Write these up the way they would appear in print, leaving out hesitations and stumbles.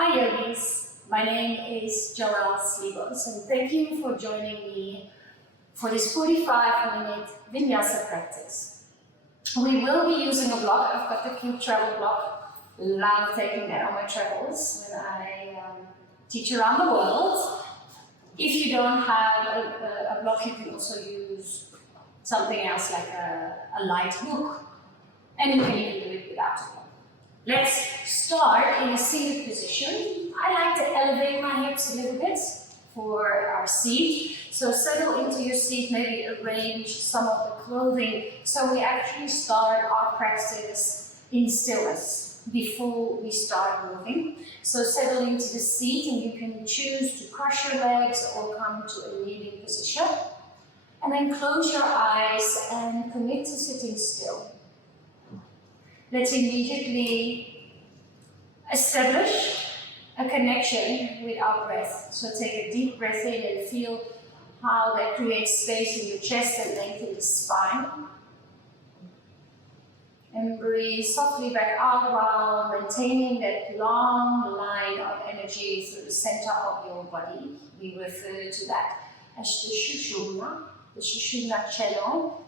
Hi yogis, my name is Joelle Sleebos and thank you for joining me for this 45-minute Vinyasa practice. We will be using a block. I've got the cube travel block. Love taking that on my travels when I teach around the world. If you don't have a block, you can also use something else like a light book, and you can even do it without a block. Let's start in a seated position. I like to elevate my hips a little bit for our seat. So settle into your seat, maybe arrange some of the clothing. So we actually start our practice in stillness before we start moving. So settle into the seat and you can choose to cross your legs or come to a kneeling position. And then close your eyes and commit to sitting still. Let's immediately establish a connection with our breath. So take a deep breath in and feel how that creates space in your chest and lengthen the spine. And breathe softly back out while maintaining that long line of energy through the center of your body. We refer to that as the Sushumna channel.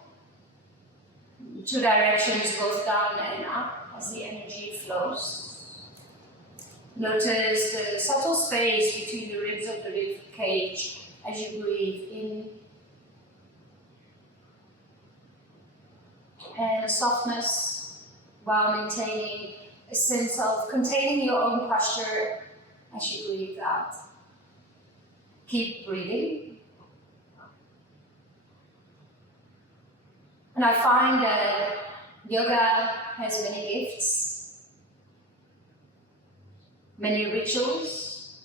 Two directions, both down and up, as the energy flows. Notice the subtle space between the ribs of the rib cage as you breathe in. And a softness while maintaining a sense of containing your own posture as you breathe out. Keep breathing. And I find that yoga has many gifts, many rituals,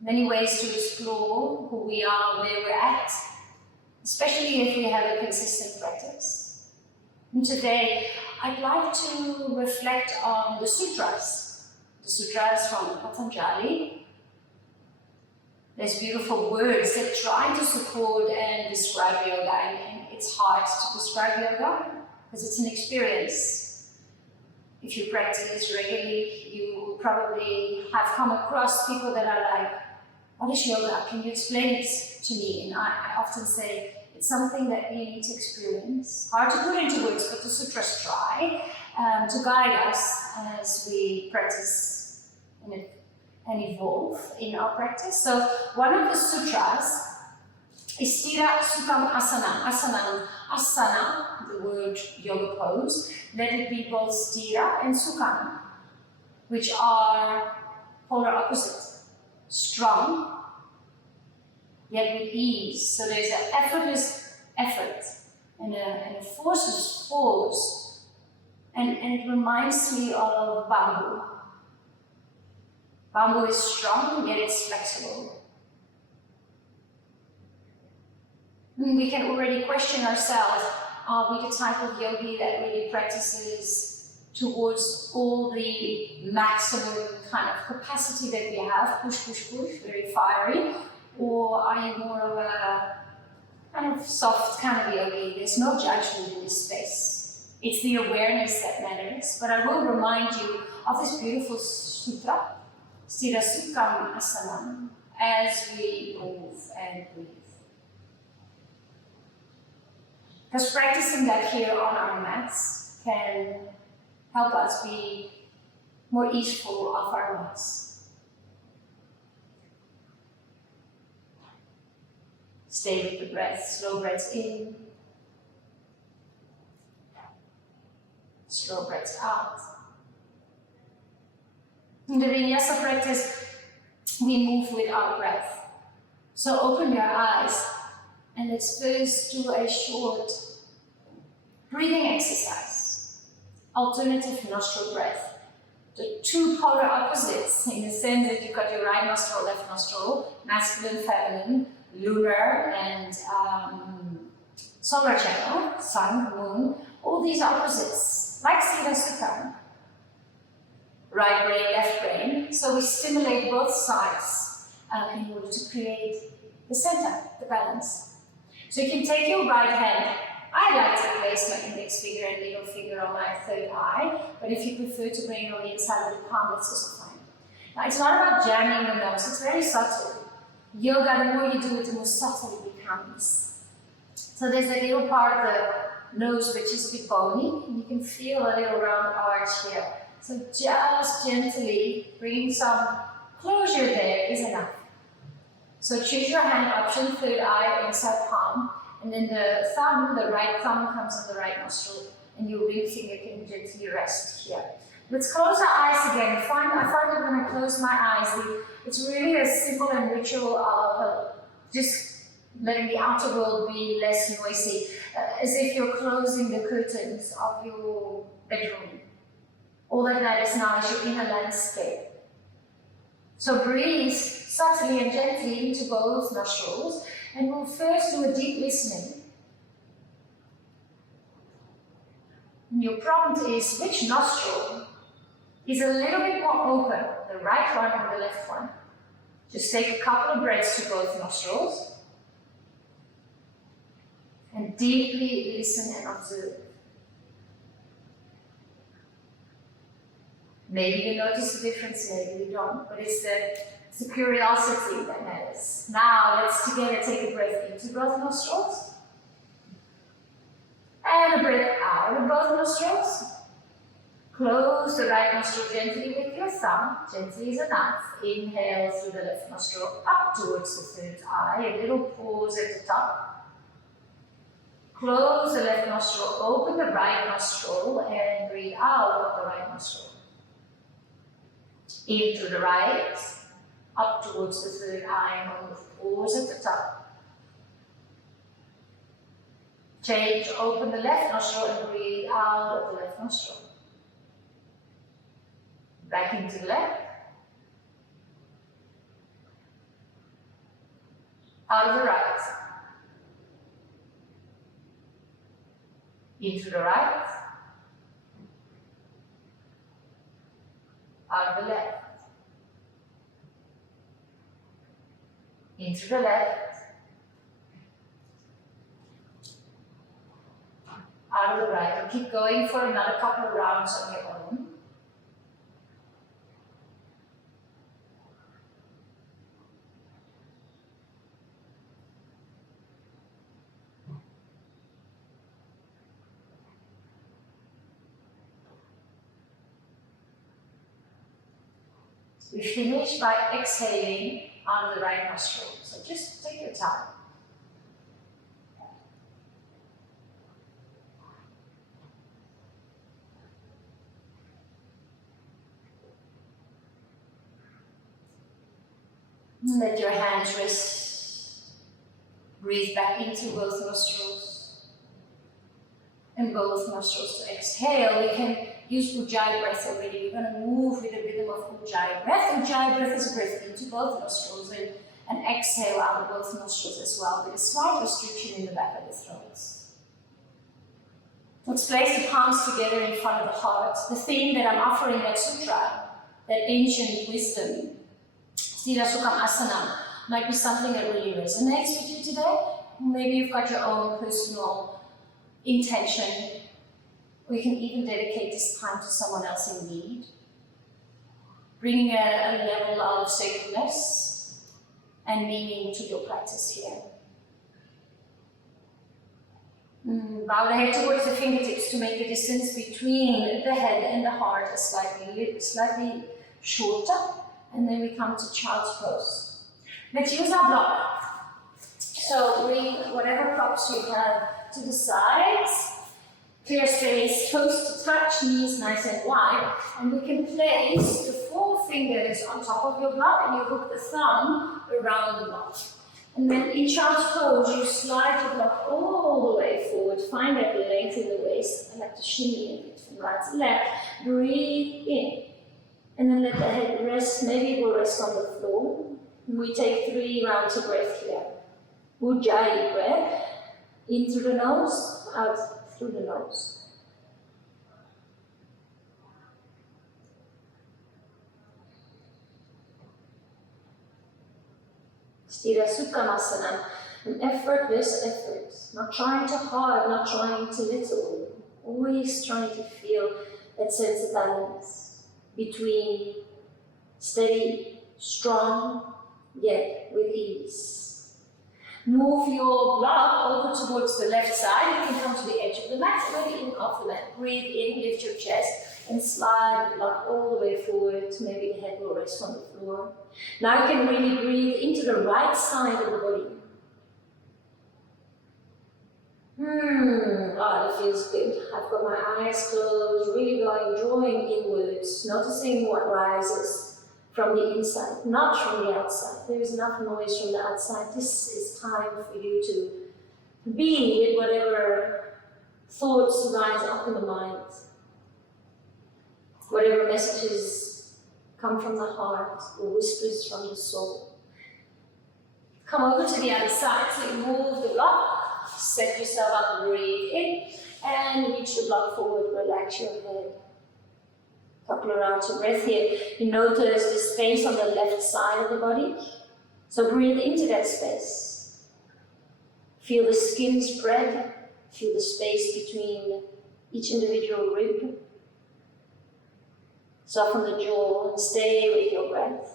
many ways to explore who we are, where we're at, especially if we have a consistent practice. And today, I'd like to reflect on the sutras from Patanjali. There's beautiful words that try to support and describe yoga, and it's hard to describe yoga because it's an experience. If you practice regularly, you will probably have come across people that are like, what is yoga? Can you explain it to me? And I often say, it's something that we need to experience. Hard to put into words, but the sutras try to guide us as we practice and evolve in our practice. So one of the sutras is Stira Sukham Asana. Asana, the word yoga pose, let it be both Stira and Sukham, which are polar opposite. Strong, yet with ease. So there's an effortless effort and a forceless force. And it reminds me of bamboo. Bamboo is strong, yet it's flexible. And we can already question ourselves, are we the type of yogi that really practices towards all the maximum kind of capacity that we have, push, push, push, very fiery? Or are you more of a kind of soft kind of yogi? There's no judgment in this space. It's the awareness that matters. But I will remind you of this beautiful sutra, Stira Sukham Asana, as we move and breathe. Because practicing that here on our mats can help us be more easeful of our mats. Stay with the breath, slow breaths in, slow breaths out. In the Vinyasa practice, we move with our breath. So open your eyes and let's first do a short breathing exercise. Alternative nostril breath. The two polar opposites in the sense that you've got your right nostril, left nostril, masculine, feminine, lunar and solar channel, sun, moon, all these opposites, like Stira Sukham. Right brain, left brain. So we stimulate both sides in order to create the center, the balance. So you can take your right hand. I like to place my index finger and middle finger on my third eye, but if you prefer to bring it on the inside of the palm, that's also fine. Now, it's not about jamming the nose, it's very subtle. Yoga, the more you do it, the more subtle it becomes. So there's a little part of the nose which is a bit bony, and you can feel a little round arch here. So just gently bringing some closure there is enough. So choose your hand option, third eye, inside palm, and then the thumb, the right thumb comes on the right nostril, and your ring finger can gently rest here. Let's close our eyes again. I find that when I close my eyes, it's really a simple and ritual of just letting the outer world be less noisy, as if you're closing the curtains of your bedroom. All that matters now is your inner landscape. So breathe subtly and gently into both nostrils, and we'll first do a deep listening. And your prompt is, which nostril is a little bit more open, the right one or the left one? Just take a couple of breaths to both nostrils and deeply listen and observe. Maybe you notice the difference, maybe you don't, but it's the curiosity that matters. Now let's together take a breath into both nostrils and a breath out of both nostrils. Close the right nostril gently with your thumb, gently is enough. Inhale through the left nostril up towards the third eye, a little pause at the top. Close the left nostril, open the right nostril, and breathe out of the right nostril. In through the right, up towards the third eye, and pause at the top. Change, open the left nostril and breathe out of the left nostril. Back into the left. Out of the right. Into the right. Out of the left. Into the left. Out of the right. And keep going for another couple of rounds on your own. We finish by exhaling out of the right nostril. So just take your time. Let your hands rest. Breathe back into both nostrils. And both nostrils to exhale. We can use Ujjayi breath already. We're going to move with the rhythm of Ujjayi breath. Ujjayi breath is a breath into both nostrils and exhale out of both nostrils as well, with a slight restriction in the back of the throat. Let's place the palms together in front of the heart. The theme that I'm offering that sutra, that ancient wisdom, Sthira Sukham Asana, might be something that really resonates with you today. Maybe you've got your own personal intention, or you can even dedicate this time to someone else in need, bringing a level of sacredness and meaning to your practice here. Bow the head towards the fingertips to make the distance between the head and the heart slightly shorter, and then we come to child's pose. Let's use our block. So bring whatever props you have to the sides. Clear space, toes to touch, knees nice and wide, and we can place the 4 fingers on top of your block, and you hook the thumb around the block. And then in child's pose, you slide your block all the way forward. Find that length in the waist. I like to shimmy a bit from right to left. Breathe in, and then let the head rest. Maybe it will rest on the floor. And we take 3 rounds of breath here. Ujjayi breath, in through the nose, out through the nose. Sthira Sukhamasana, an effortless effort, not trying too hard, not trying too little, always trying to feel that sense of balance between Steady, strong, yet with ease. Move your block over towards the left side. You can come to the edge of the mat, maybe even off the mat. Breathe in, lift your chest, and slide the block all the way forward. Maybe the head will rest on the floor. Now you can really breathe into the right side of the body. Oh, that feels good. I've got my eyes closed, really drawing inwards, noticing what rises from the inside, not from the outside. There is enough noise from the outside. This is time for you to be with whatever thoughts rise up in the mind, whatever messages come from the heart or whispers from the soul. Come over to the other side. So you move the block. Set yourself up, breathe in, and reach the block forward, relax your head. Couple around your breath here. You notice the space on the left side of the body. So breathe into that space. Feel the skin spread, feel the space between each individual rib. Soften the jaw and stay with your breath.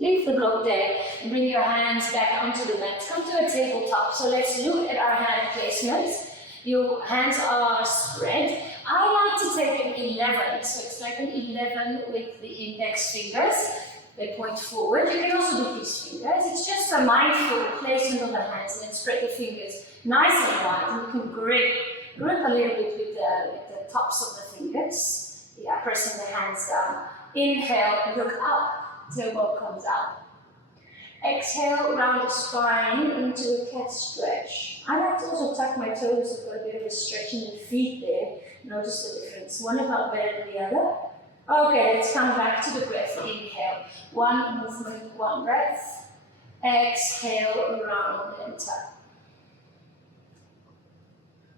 Leave the block there and bring your hands back onto the mat. Come to a tabletop. So let's look at our hand placements. Your hands are spread. I like to take an 11. So it's like an 11 with the index fingers. They point forward. You can also do these fingers. It's just a mindful placement of the hands and then spread the fingers nice and wide. And you can grip a little bit with the tops of the fingers. Yeah, pressing the hands down. Inhale, look up. Tailbone comes out. Exhale, round the spine into a cat stretch. I like to also tuck my toes. I've got a bit of a stretch in the feet there. Notice the difference. One is not better than the other. Okay, let's come back to the breath. Inhale. One movement, one breath. Exhale, round and tuck.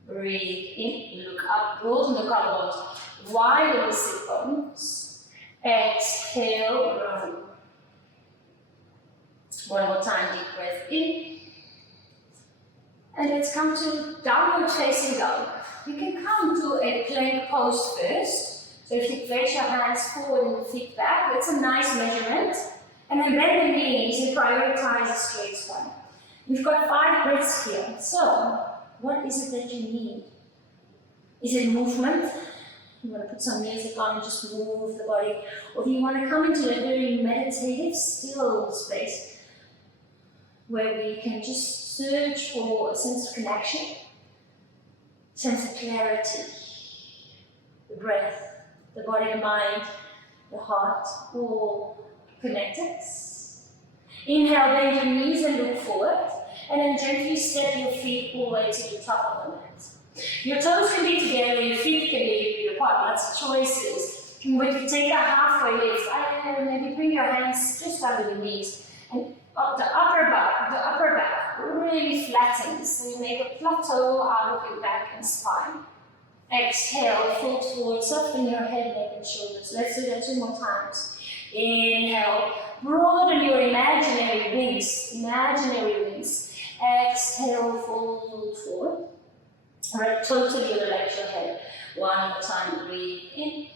Breathe in, look up, broaden the collarbones, widen the sit bones. Exhale, round. One more time, deep breath in. And let's come to downward facing dog. You can come to a plank pose first. So if you place your hands forward and the feet back, that's a nice measurement. And then bend the knees and prioritize a straight spine. We've got 5 breaths here. So, what is it that you need? Is it movement? You want to put some music on and just move the body, or do you want to come into a very meditative, still space where we can just search for a sense of connection, sense of clarity, the breath, the body and mind, the heart, all connected. Inhale, bend your knees and look forward, and then gently step your feet all the way to the top of the mat. Your toes can be together, your feet can be apart, lots of choices. And when you take a halfway lift, maybe bring your hands just under the knees and up the upper back really flattens. So you make a plateau out of your back and spine. Exhale, fold forward, soften your head, neck and shoulders. Let's do that 2 more times. Inhale, broaden your imaginary wings. Exhale, fold forward. Alright, totally relax your head. One more time, breathe in.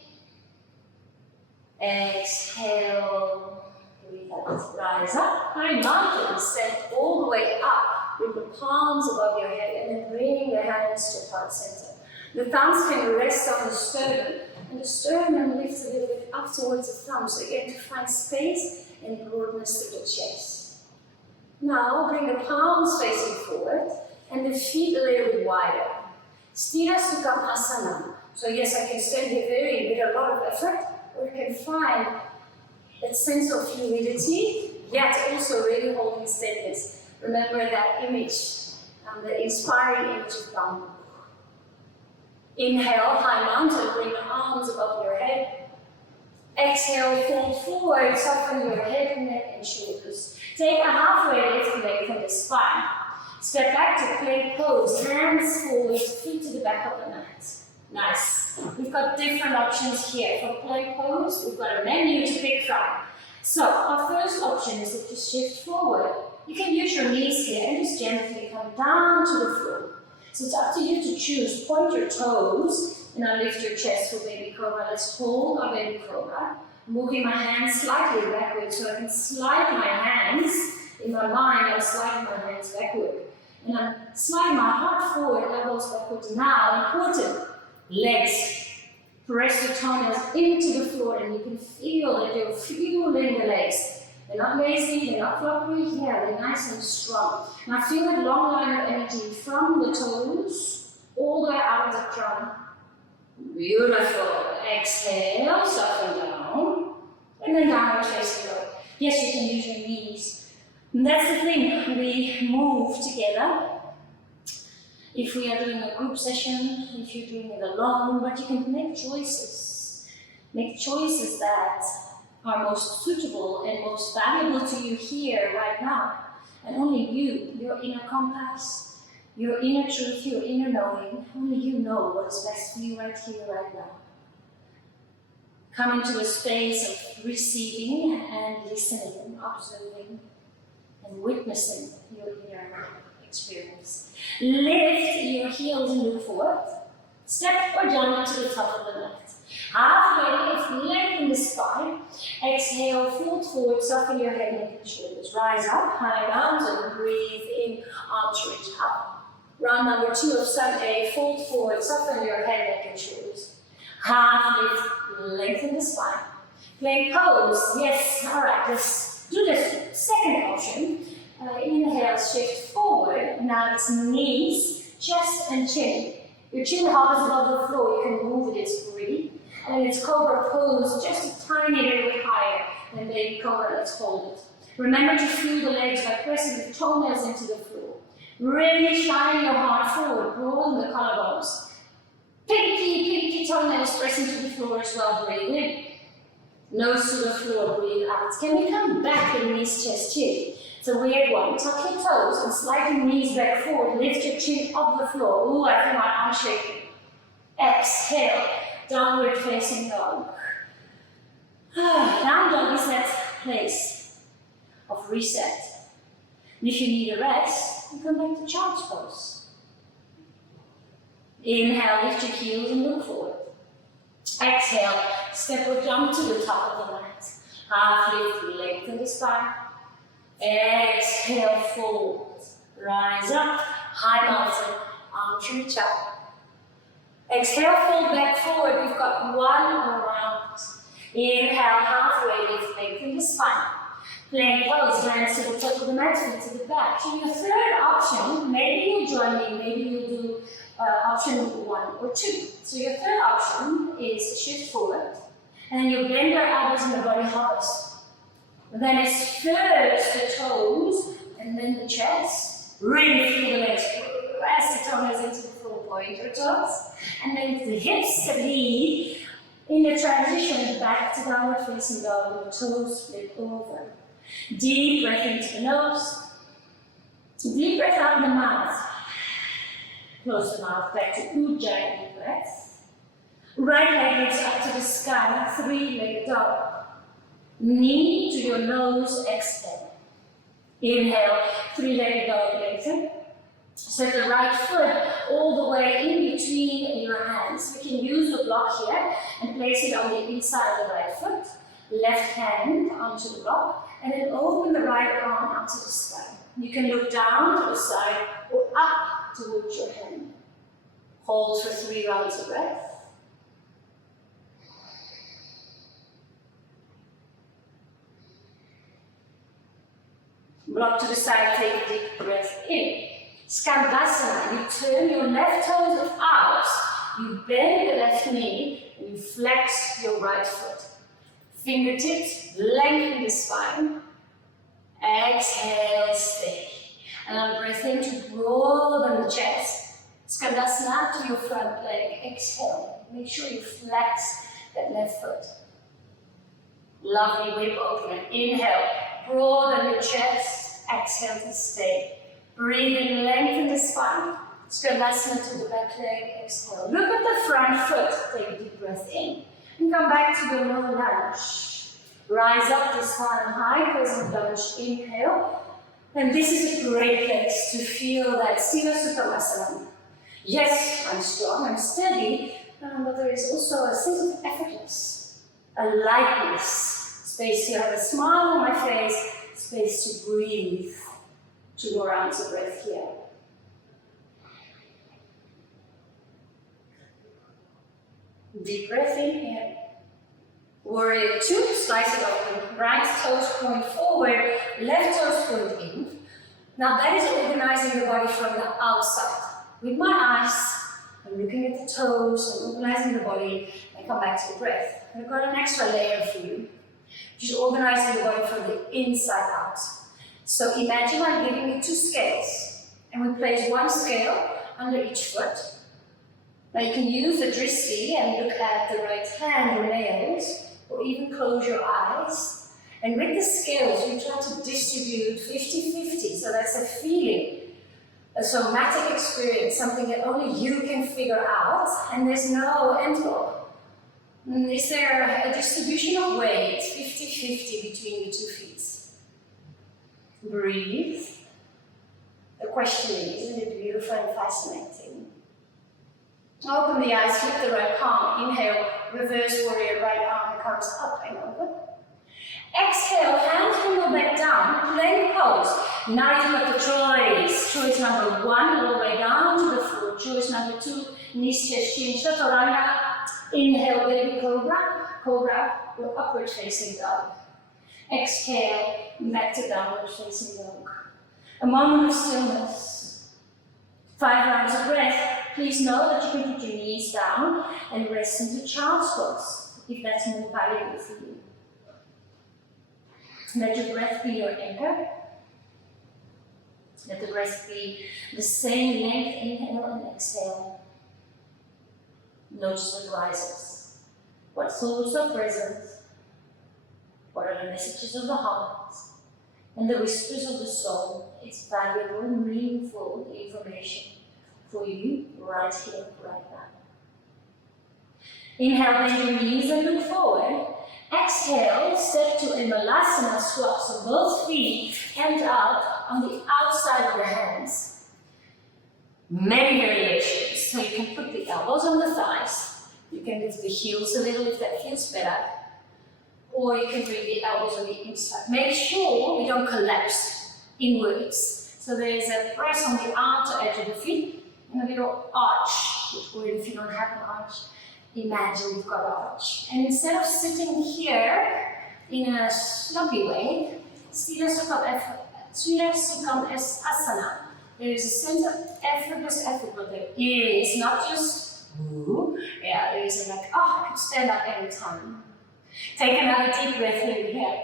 Exhale, breathe out. Rise up. High mountain, stand all the way up with the palms above your head and then bring the hands to heart center. The thumbs can rest on the sternum, and the sternum lifts a little bit up towards the thumb, so again to find space and broadness to the chest. Now bring the palms facing forward and the feet a little bit wider. Sthira Sukhasana. So yes, I can stand here with a lot of effort, or I can find that sense of fluidity, yet also really holding steadiness. Remember that image, the inspiring image of bamboo. Inhale, high mountain, bring the arms above your head. Exhale, fold forward, soften your head, neck, and shoulders. Take a halfway lift away from the spine. Step back to plank pose, hands forward, feet to the back of the mat. Nice. We've got different options here. For plank pose, we've got a menu to pick from. So, our first option is to just shift forward. You can use your knees here and just gently come down to the floor. So it's up to you to choose. Point your toes and now lift your chest for baby cobra. Let's hold our baby cobra. Moving my hands slightly backwards so I can slide my hands. In my mind, I'm sliding my hands backward. And I'm sliding my heart forward, elbows backwards. Now, important, legs. Press your toenails into the floor and you can feel that you're fueling the legs. They're not lazy, they're not floppy, yeah, they're nice and strong. Now feel that long line of energy from the toes all the way out of the crown. Beautiful. Exhale, soften down, and then downward facing dog. Yes, you can use your knees. And that's the thing, we move together. If we are doing a group session, if you're doing it alone, but you can make choices. Make choices that are most suitable and most valuable to you here, right now. And only you, your inner compass, your inner truth, your inner knowing, only you know what's best for you right here, right now. Come into a space of receiving and listening and observing and witnessing your inner experience. Lift your heels and look forward. Step or jump to the top of the mat. Halfway lift, lengthen the spine. Exhale, fold forward, soften your head, neck and shoulders. Rise up, high mountain, breathe in, arms reach up. Round number 2 of Sunday, fold forward, soften your head, neck and shoulders. Half lift, lengthen the spine. Plank pose, yes, alright, let's do this second option. Inhale, shift forward. Now it's knees, chest and chin. Your chin hovers above the floor, you can move it, it's free. And it's cobra pose, just a tiny little bit higher than baby cobra, let's hold it. Remember to feel the legs by pressing the toenails into the floor. Really shine your heart forward, broaden the collarbones. Pinky toenails press into the floor as well, breathe in. Nose to the floor, breathe out. Can we come back in knees, chest, chin? It's a weird one. Tuck your toes and slide your knees back forward. Lift your chin off the floor. Ooh, I feel my arm shaking. Exhale, downward facing dog. Down dog is that place of reset. And if you need a rest, you come back to child's pose. Inhale, lift your heels and look forward. Exhale, step or jump to the top of the mat. Half lift, lengthen the spine. Exhale, fold. Rise up, high mountain, arms reach up. Exhale, fold back forward. We've got one more round. Inhale, halfway lift, lengthen the spine. Plank pose, hands to the top of the mat, feet to the back. So your third option, maybe you'll join me, maybe you'll do option 1 or 2. So your third option is shift forward, and then you bend your elbows and the body hovers. Then it's first the toes, and then the chest. Really feel the legs. Press the toenails into the floor, point your toes. And then it's the hips that lead in the transition back to downward facing dog. The toes split over. Deep breath into the nose. Deep breath out of the mouth. Close the mouth back to Ujjayi deep breath. Right leg lifts up to the sky, 3-legged dog. Knee to your nose, exhale. Inhale, 3-legged dog, lengthen. Set the right foot all the way in between your hands. We can use the block here and place it on the inside of the right foot. Left hand onto the block, and then open the right arm up to the sky. You can look down to the side or up towards your hand. Hold for 3 rounds of breath. Block to the side, take a deep breath in. Skandasana, you turn your left toes out, you bend the left knee, and you flex your right foot. Fingertips, lengthen the spine. Exhale, stay. And now breath in to broaden the chest. Skandasana to your front leg. Exhale. Make sure you flex that left foot. Lovely, whip open. Inhale, broaden your chest. Exhale to stay. Breathe in, lengthen the spine. Skandasana to the back leg. Exhale. Look at the front foot. Take a deep breath in. And come back to the low lunge. Rise up this time, high crescent lunge. Inhale. And this is a great place to feel that Sila Suttanasana. Yes, I'm strong, I'm steady, but there is also a sense of effortless, a lightness, space to have a smile on my face, space to breathe. 2 more rounds of breath here. Deep breath in here. Warrior 2, slice it open. Right toes point forward, left toes point in. Now that is organizing the body from the outside. With my eyes, I'm looking at the toes, I'm organizing the body, and come back to the breath. I've got an extra layer for you, which is organizing the body from the inside out. So imagine I'm giving you 2 scales, and we place 1 scale under each foot. Now you can use the dristi and look at the right hand or nails, or even close your eyes. And with the scales, you try to distribute 50-50, so that's a feeling, a somatic experience, something that only you can figure out, and there's no end goal. Is there a distribution of weight, 50-50 between the 2 feet? Breathe. The questioning, isn't it beautiful and fascinating? Open the eyes, flip the right palm, inhale, reverse warrior, right arm comes up and over. Exhale, hands will go back down, plank pose. Now you've got the choice. Choice number 1, all the way down to the floor. Choice number 2, knees, chest, chin, chaturanga. Inhale, baby cobra, cobra, or upward facing dog. Exhale, back to downward facing dog. A moment of stillness. 5 rounds of breath. Please know that you can put your knees down and rest into child's pose, if that's more valuable for you. Let your breath be your anchor. Let the breath be the same length, inhale and exhale. Notice what rises. What thoughts are present? What are the messages of the heart? And the whispers of the soul. It's valuable and meaningful information for you right here, right now. Inhale, bend your knees and look forward. Exhale, step to a malasana swap, so both feet end up on the outside of the hands. Many variations, so you can put the elbows on the thighs, you can lift the heels a little if that feels better, or you can bring the elbows on the inside. Make sure we don't collapse inwards. So there's a press on the outer edge of the feet, and a little arch, or if you don't have an arch, imagine you've got an arch. And instead of sitting here in a slumpy way, Sthira Sukham Asana. There is a sense of effortless effort, but there is not just woo. Yeah, there is a like, oh, I could stand up any time. Take another deep breath here.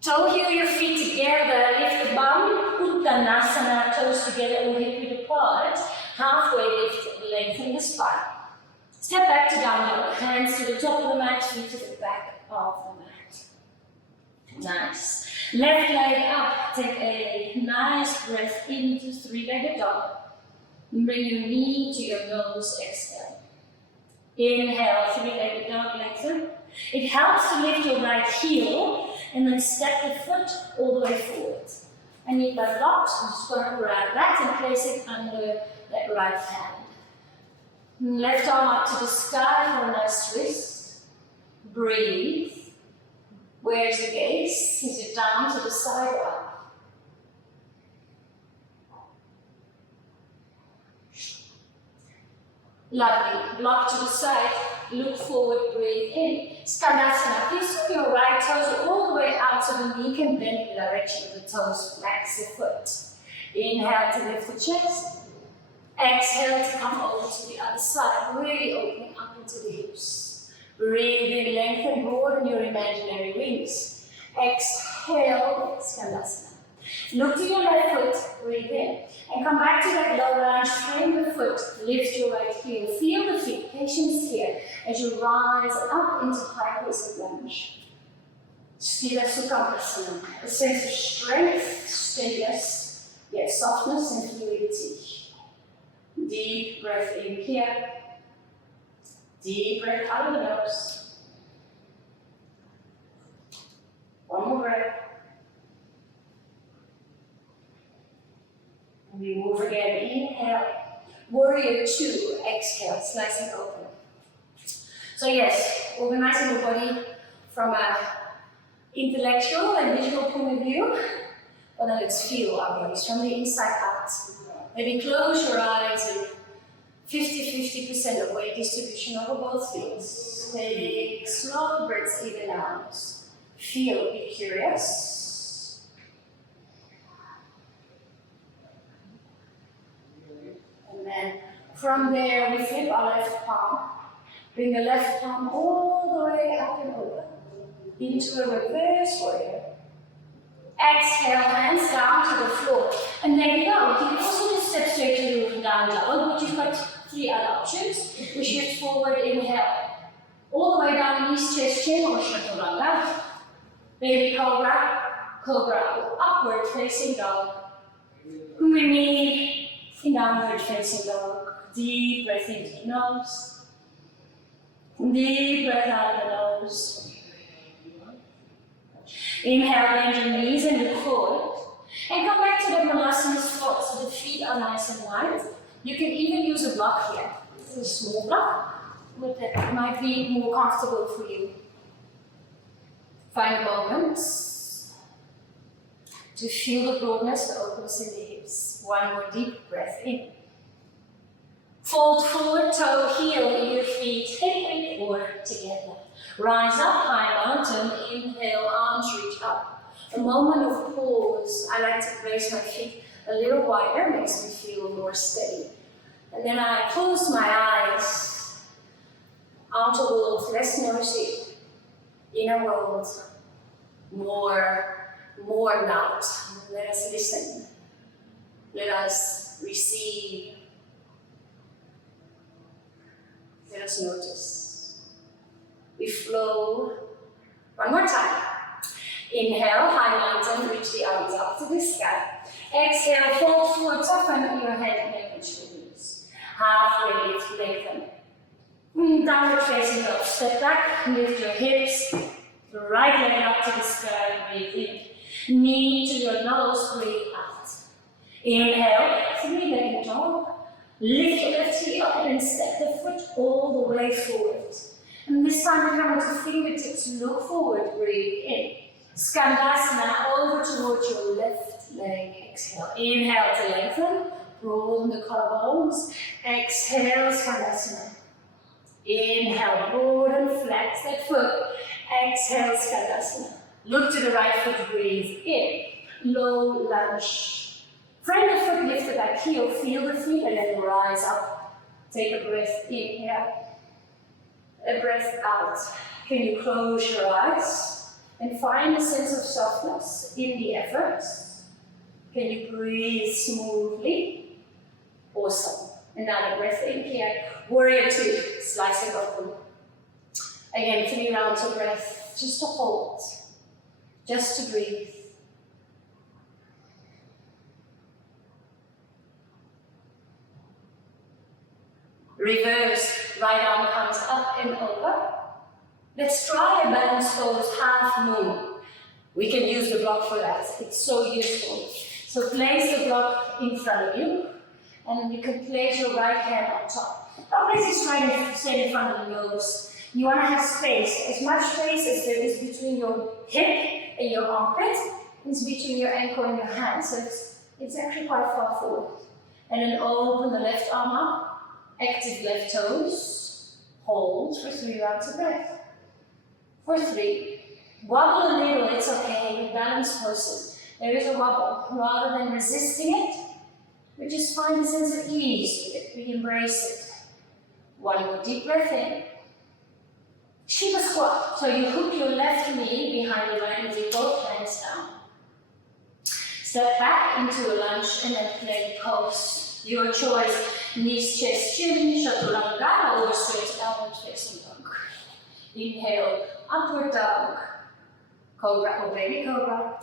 Toe heel your feet together, lift the bum, Uttanasana, toes together or hip width apart. Halfway lift, lengthen the spine. Step back to down dog, hands to the top of the mat, feet to the back of the mat. Nice. Left leg up, take a nice breath into 3-legged dog. Bring your knee to your nose, exhale. Inhale, 3-legged dog, lengthen. It helps to lift your right heel and then step the foot all the way forward. I need that locked, I'm just going to grab that and place it under that right hand. Left arm up to the sky for a nice twist. Breathe. Where's the gaze? Is it down to the side or up? Lovely. Block to the side. Look forward, breathe in. Skandasana. Please swing your right toes all the way out so the knee can bend in the direction of the toes. Flex the foot. Inhale to lift the chest. Exhale to come over to the other side, really opening up into the hips. Breathe in, lengthen, broaden your imaginary wings. Exhale, Skandasana. Look to your left foot, breathe in. And come back to that low lunge, frame the foot, lift your right heel. Feel the feet, patience here, as you rise up into high-waisted lunge. Sthira Sukham Asana, a sense of strength, steadiness, yet softness and fluidity. Deep breath in here. Deep breath out of the nose. One more breath. And we move again. Inhale. Warrior 2, exhale, slicing open. So yes, organizing the body from an intellectual and visual point of view, but then let's feel our bodies from the inside out. Maybe close your eyes and 50-50% of weight distribution over both feet. Take slow breaths in and out. Feel, be curious. And then from there we flip our left palm. Bring the left palm all the way up and over into a reverse warrior. Exhale, hands down to the floor. And there you go. You can also just step straight to the down dog, but you've got 3 other options. We shift forward, inhale. All the way down, knees, chest, chin, or chaturanga. Baby cobra, cobra, upward facing dog. Kundalini, in downward facing dog. Deep breath into the nose. Deep breath out of the nose. Inhale, bend your knees and look forward. And come back to the Malasana squat, so the feet are nice and wide. You can even use a block here. This is a small block, but that might be more comfortable for you. Find a moment to feel the broadness, the openness in the hips. One more deep breath in. Fold forward, toe, heel in your feet, hip width or together. Rise up, high mountain, inhale, arms reach up. A moment of pause. I like to place my feet a little wider, makes me feel more steady. And then I close my eyes. Outer world, less noisy. Inner world, more loud. Let us listen. Let us receive. Let us notice. We flow. One more time. Inhale, high mountain, reach the arms up to the sky. Exhale, fold forward, soften your head, neck and shoulders. Halfway lift, lengthen. Downward facing dog. Step back, lift your hips. The right leg up to the sky, breathe in. Knee to your nose, breathe out. Inhale, 3-legged dog. Lift your left heel and then step the foot all the way forward. And this time we come to fingertips, look forward, breathe in. Skandasana, over towards your left leg, exhale. Inhale to lengthen, broaden the collarbones. Exhale, Skandasana. Inhale, broaden, flex that foot. Exhale, Skandasana. Look to the right foot, breathe in. Low lunge. Front the foot, lift the back heel, feel the feet, and then rise up. Take a breath in here. A breath out. Can you close your eyes and find a sense of softness in the effort? Can you breathe smoothly? Awesome. Another breath in here. Warrior 2, slicing open. Again, 3 rounds of breath, just to hold, just to breathe. Reverse, right arm comes up and over. Let's try a balance pose, half moon. We can use the block for that, it's so useful. So place the block in front of you, and you can place your right hand on top. Don't just try to stay in front of the nose. You want to have space, as much space as there is between your hip and your armpit, is between your ankle and your hand, so it's actually quite far forward. And then open the left arm up. Active left toes, hold for 3 rounds of breath. For 3, wobble a little, it's okay, balance poses. There is a wobble, rather than resisting it, we just find a sense of ease with it, we embrace it. 1 more deep breath in. Shiva squat, so you hook your left knee behind the right and leave both hands down. Step back into a lunge and then plank pose. Your choice, knees, chest, chin, chaturanga, or straight downward facing dog. Inhale, upward dog, cobra or baby cobra.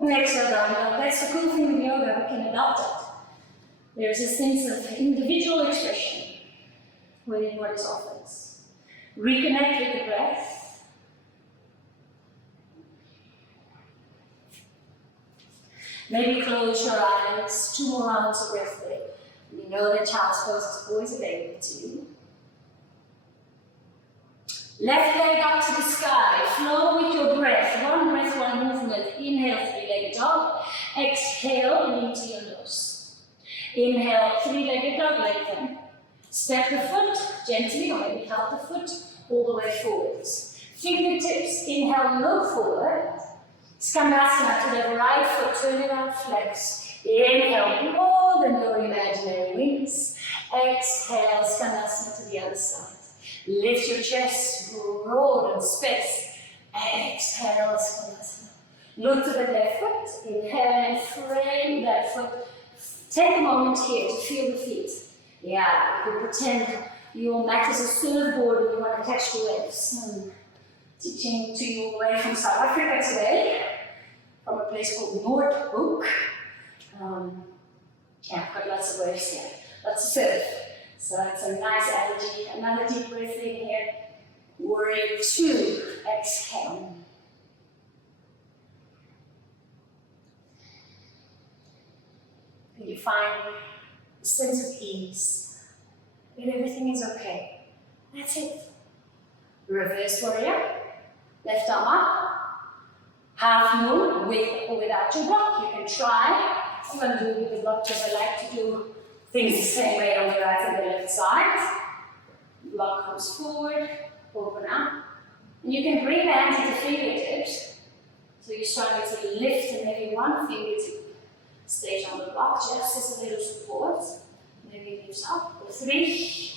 And exhale, down dog. That's the cool thing with yoga, we can adopt it. There's a sense of individual expression within what is offered. Reconnect with the breath. Maybe close your eyes, 2 more rounds of breath there. You know that child's pose is always available to you. Left leg up to the sky, flow with your breath. One breath, one movement. Inhale, three-legged dog. Exhale, knee to your nose. Inhale, three-legged dog, lengthen. Step the foot gently, or maybe help the foot all the way forwards. Fingertips, inhale, look forward. Skandasana to the right foot, turn it out, flex. Inhale, broaden your imaginary wings. Exhale, Skandasana to the other side. Lift your chest, broaden space. Exhale, Skandasana. Look to the left foot. Inhale and frame that foot. Take a moment here to feel the feet. Yeah, you can pretend your mat is a surfboard and you want to catch the waves. Teaching to you away from South Africa today, from a place called Noordhoek. Yeah, I've got lots of waves here, lots of surf. So it's a nice energy. Another deep breath in here. Warrior two. Exhale. And you find a sense of ease. That everything is okay. That's it. Reverse warrior. Left arm up. Half moon with or without your block. You can try. I'm going to do it with the block because I like to do things the same way on the right and the left side. Block comes forward, open up. And you can bring the hands into fingertips. So you're starting to lift and maybe one fingertip stays on the block just as a little support. Maybe it lifts up. For three.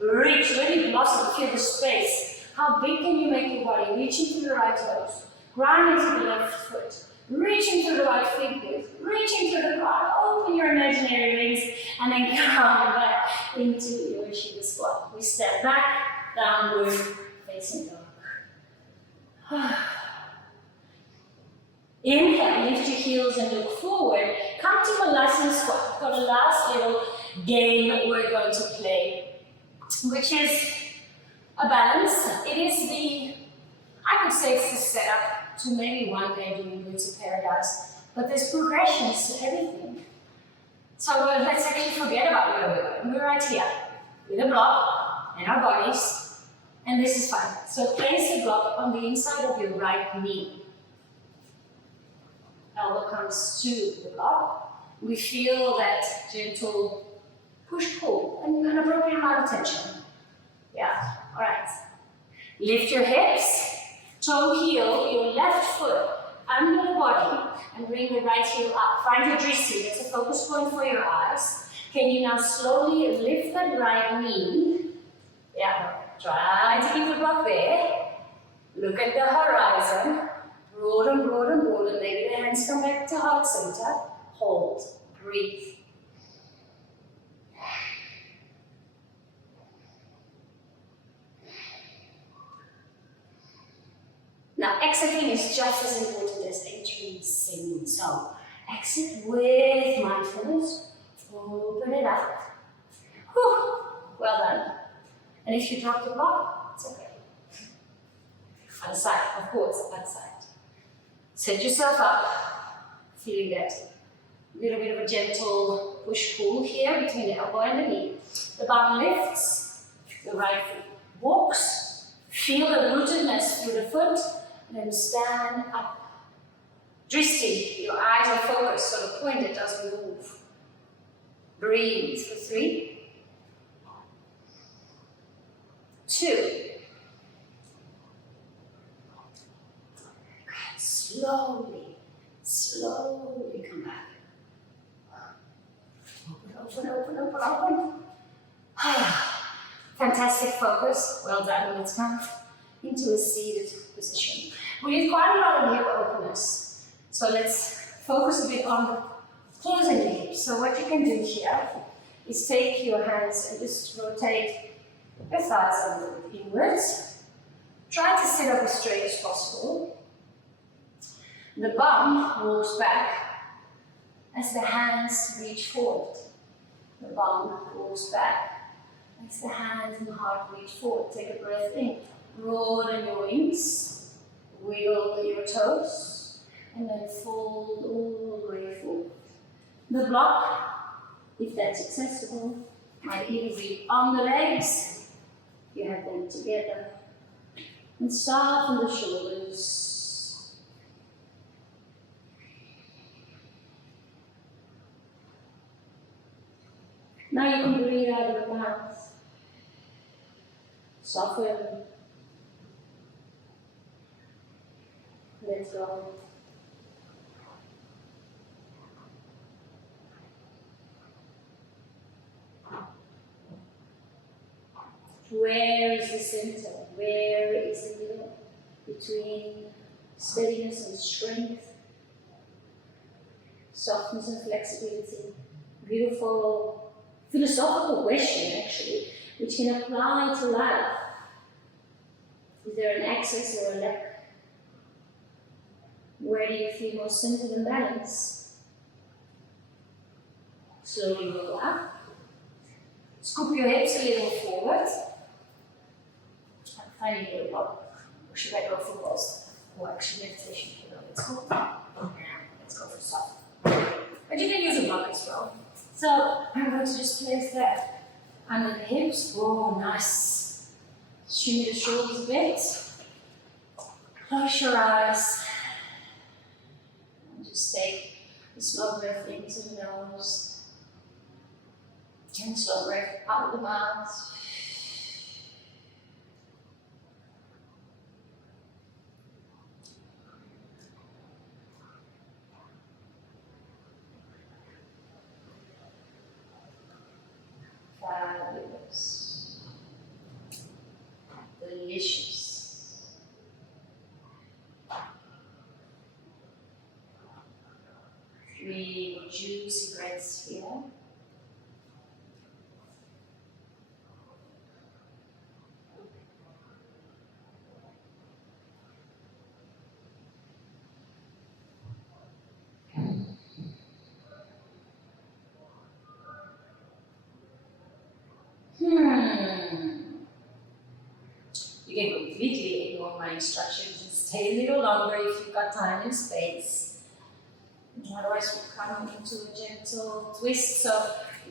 Reach, really blossom, feel the space. How big can you make your body? Reaching to the right toes. Ground into the left foot. Reaching to the right fingers, reaching to the right, open your imaginary wings, and then come back into your Shiva squat. We step back, downward, facing dog. Inhale, lift your heels and look forward. Come to Vinyasa squat. We've got a last little game that we're going to play, which is a balance. It is I would say it's the setup to maybe one day doing Roots of Paradise, but there's progressions to everything. So let's actually forget about where we're going. We're right here, with a block and our bodies, and this is fine. So place the block on the inside of your right knee. Elbow comes to the block. We feel that gentle push-pull and an appropriate amount of tension. Yeah, all right. Lift your hips. Toe heel your left foot under the body and bring the right heel up. Find your drishti, that's a focus point for your eyes. Can you now slowly lift that right knee? Yeah, try to keep the block there. Look at the horizon. Broaden, broaden, broaden. Maybe the hands come back to heart center. Hold, breathe. Now, exiting is just as important as entering singing. So, exit with mindfulness. Open it up. Whew. Well done. And if you drop the block, it's okay. Other side, of course, other side. Set yourself up, feeling that little bit of a gentle push-pull here between the elbow and the knee. The bum lifts, the right foot walks. Feel the rootedness through the foot. Then stand up. Drishti, your eyes are focused, so the pointer doesn't move. Breathe for 3, 2. Good. Slowly, slowly come back. Open, open, open, open. Fantastic focus. Well done. Let's come into a seated position. We need quite a lot of hip openness. So let's focus a bit on closing the hips. So what you can do here is take your hands and just rotate your thighs a little bit inwards. Try to sit up as straight as possible. The bum walks back as the hands reach forward. The bum walks back as the hands and heart reach forward. Take a breath in. Broaden your wings, wiggle your toes, and then fold all the way forward. The block if that's accessible. Might even be on the legs. You have them together. And soften the shoulders. Now you can breathe out of the mouth. Soften. Let go. Where is the center? Where is the middle between steadiness and strength, softness and flexibility? Beautiful philosophical question, actually, which can apply to life. Is there an excess or a lack? Where do you feel more centered and balanced? Slowly roll up. Scoop your hips a little forward. I'm finding it a lot. Or should I go for both? Or actually meditation. Let's go. Let's go for soft. But you can use a block as well. So I'm going to just place that under the hips. Oh, nice. Shimmy the shoulders a bit. Close your eyes. And just take a slow breath into the nose. And slow breath out of the mouth. Fabulous. Delicious. 3 juicy breaths here. You can completely ignore my instructions and stay a little longer if you've got time and space. Otherwise, we'll come into a gentle twist. So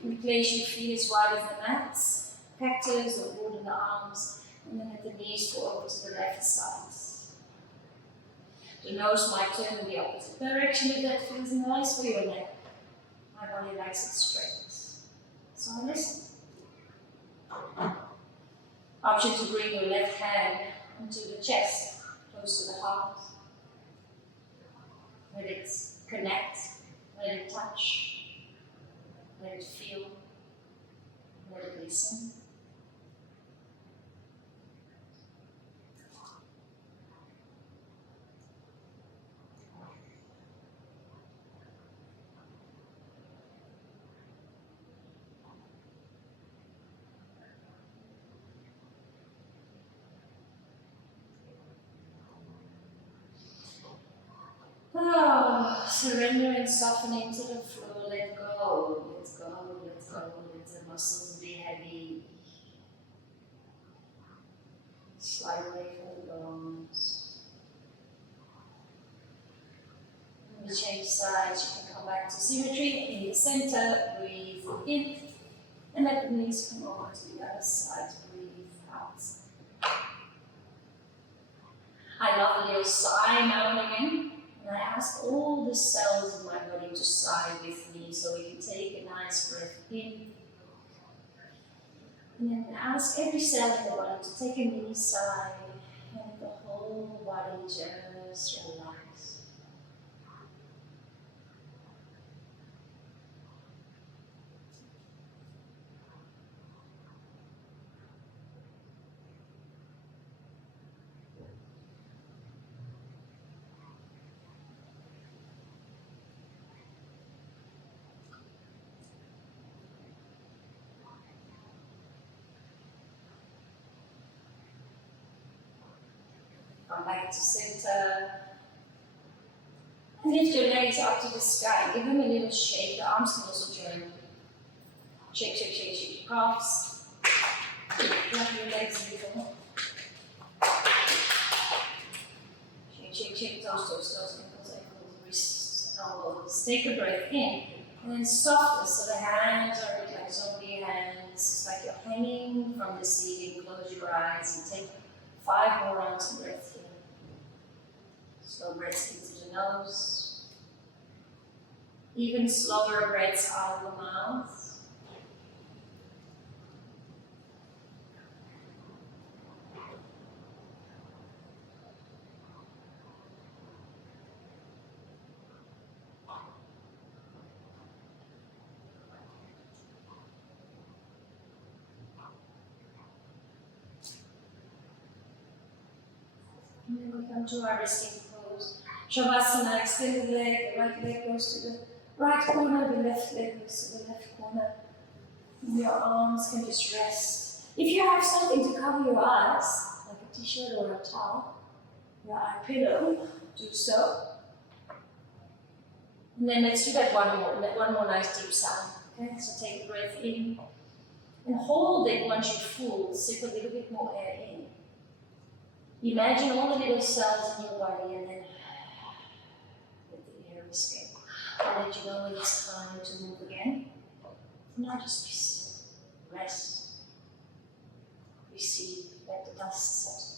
you place your feet as wide as the mats, cactus or wood in the arms, and then let the knees go over to the left side. The nose might turn in the opposite direction if that feels nice for your neck. My body likes it straight. So listen. Option to bring your left hand into the chest, close to the heart. Let it connect, let it touch, let it feel, let it listen. Oh, surrender and soften into the floor. Let go, let go, let go. Let the muscles be heavy. Slide away from the bones. When you change sides, you can come back to symmetry in the center. Breathe in, and let the knees come over to the other side. Breathe out. I love a little sigh now and again. And I ask all the cells in my body to sigh with me. So we can take a nice breath in. And then ask every cell in the body to take a mini sigh. And the whole body just relax. Come back to center. And lift your legs up to the sky. Give them a little shake. The arms can also join. Shake, shake, shake, shake your calves. Drop your legs a little. Shake, shake, shake. Toes, toes, toes, ankles, ankles, wrists, elbows. Take a breath in. And then softness, so the hands are a bit like zombie hands. It's like you're hanging from the ceiling. Close your eyes and take 5 more rounds of breath here. Slow breaths into the nose. Even slower breaths out of the mouth. And then we come to our resting pose. Shavasana, extend the leg, the right leg goes to the right corner, the left leg goes to the left corner. And your arms can just rest. If you have something to cover your eyes, like a t-shirt or a towel, your eye pillow, do so. And then let's do that one more nice deep sigh. Okay, so take a breath in and hold it once you're full. Sip a little bit more air in. Imagine all the little cells in your body and then let the air escape. I'll let you know when it's time to move again. Now just be still. Rest. Receive. Let the dust settle.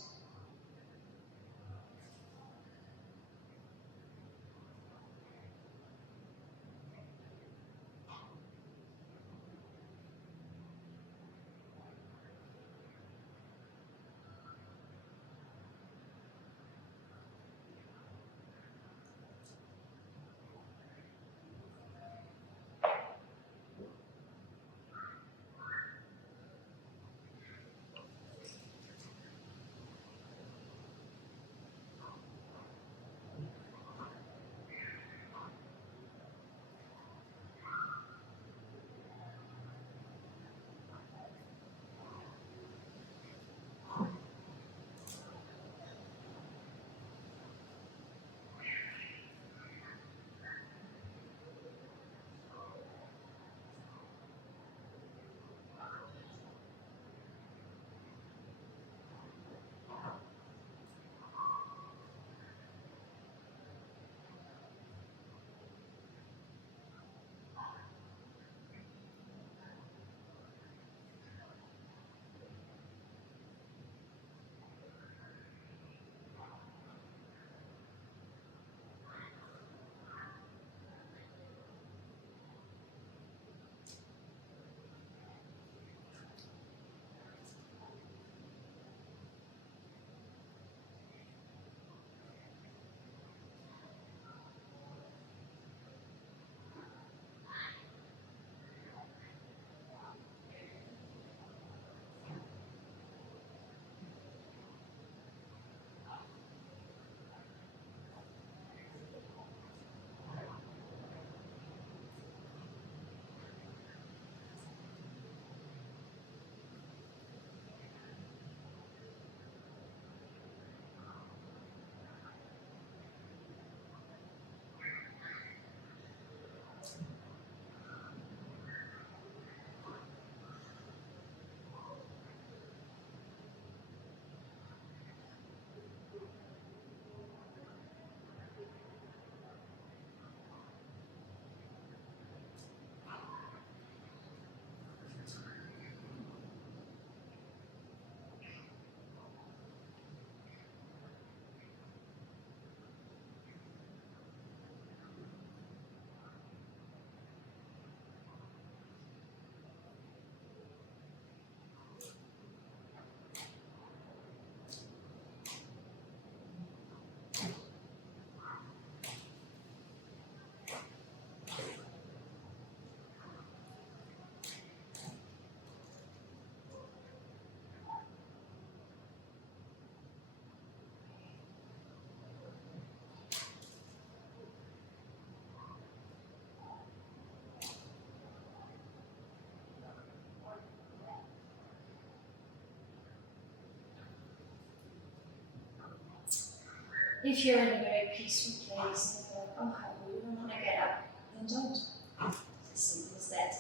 If you're in a very peaceful place and you're like, oh, I really don't want to get up, then don't. It's as simple as that.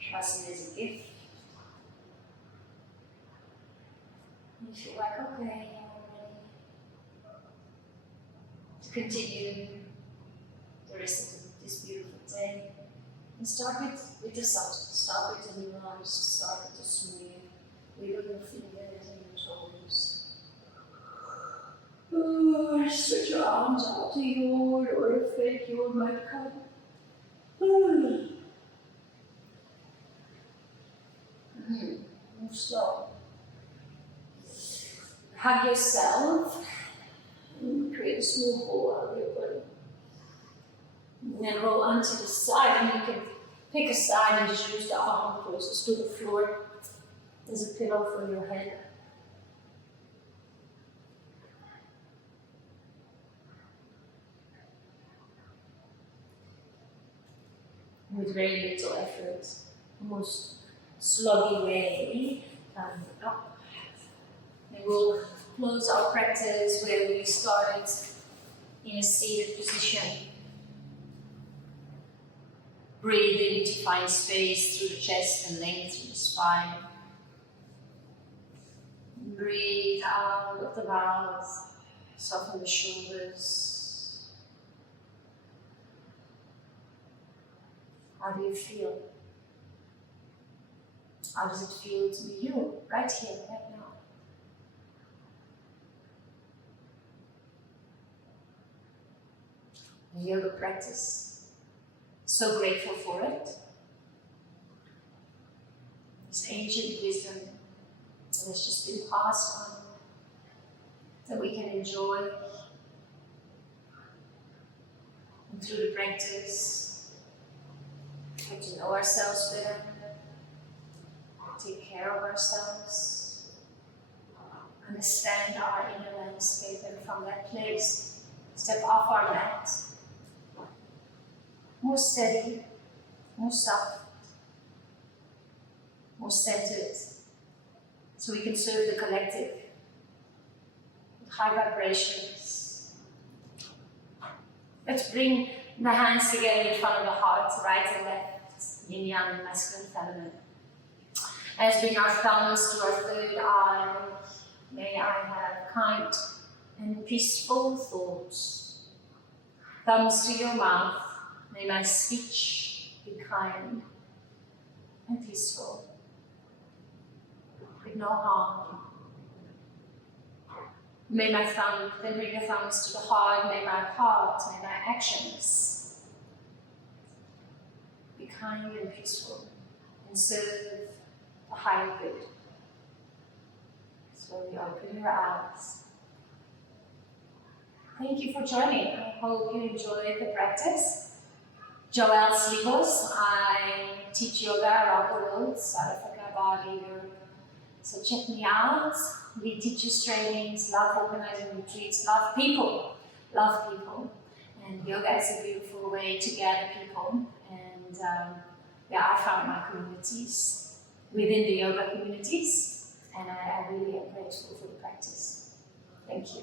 Trust me, as a gift. And if you're like, okay, I'm ready to continue the rest of this beautiful day, And start with the subtle. Start with the nuance. Start with the smoothing. Wiggle your fingers and your toes. Stretch your arms out to yawn or a fake yawn might come. Move slow. Hug yourself and create a small ball out of your body. And then roll onto the side, and you can pick a side and just use the arm closest to the floor as a pillow for your head. With very little effort, almost sluggy way, up. And we'll close our practice where we started in a seated position. Breathing to find space through the chest and length through the spine. Breathe out of the mouth, soften the shoulders. How do you feel? How does it feel to be you, right here, right now? The yoga practice. So grateful for it. This ancient wisdom that has just been passed on, that we can enjoy. And through the practice, get to know ourselves better, take care of ourselves, understand our inner landscape, and from that place, step off our mat. More steady, more soft, more centered, so we can serve the collective with high vibrations. Let's bring the hands together in front of the heart, right and left, yin yang, masculine, feminine. Let's bring our thumbs to our third eye. May I have kind and peaceful thoughts. Thumbs to your mouth. May my speech be kind and peaceful, with no harm. May my thumb, then bring your thumbs to the heart. May my heart, may my actions be kind and peaceful and serve the higher good. Slowly open your eyes. Thank you for joining. I hope you enjoyed the practice. Joelle Sleebos. I teach yoga around the world, South Africa, Bali, Europe. So check me out. We teach trainings, love organizing retreats, love people. And yoga is a beautiful way to gather people. And I found my communities within the yoga communities. And I really am grateful for the practice. Thank you.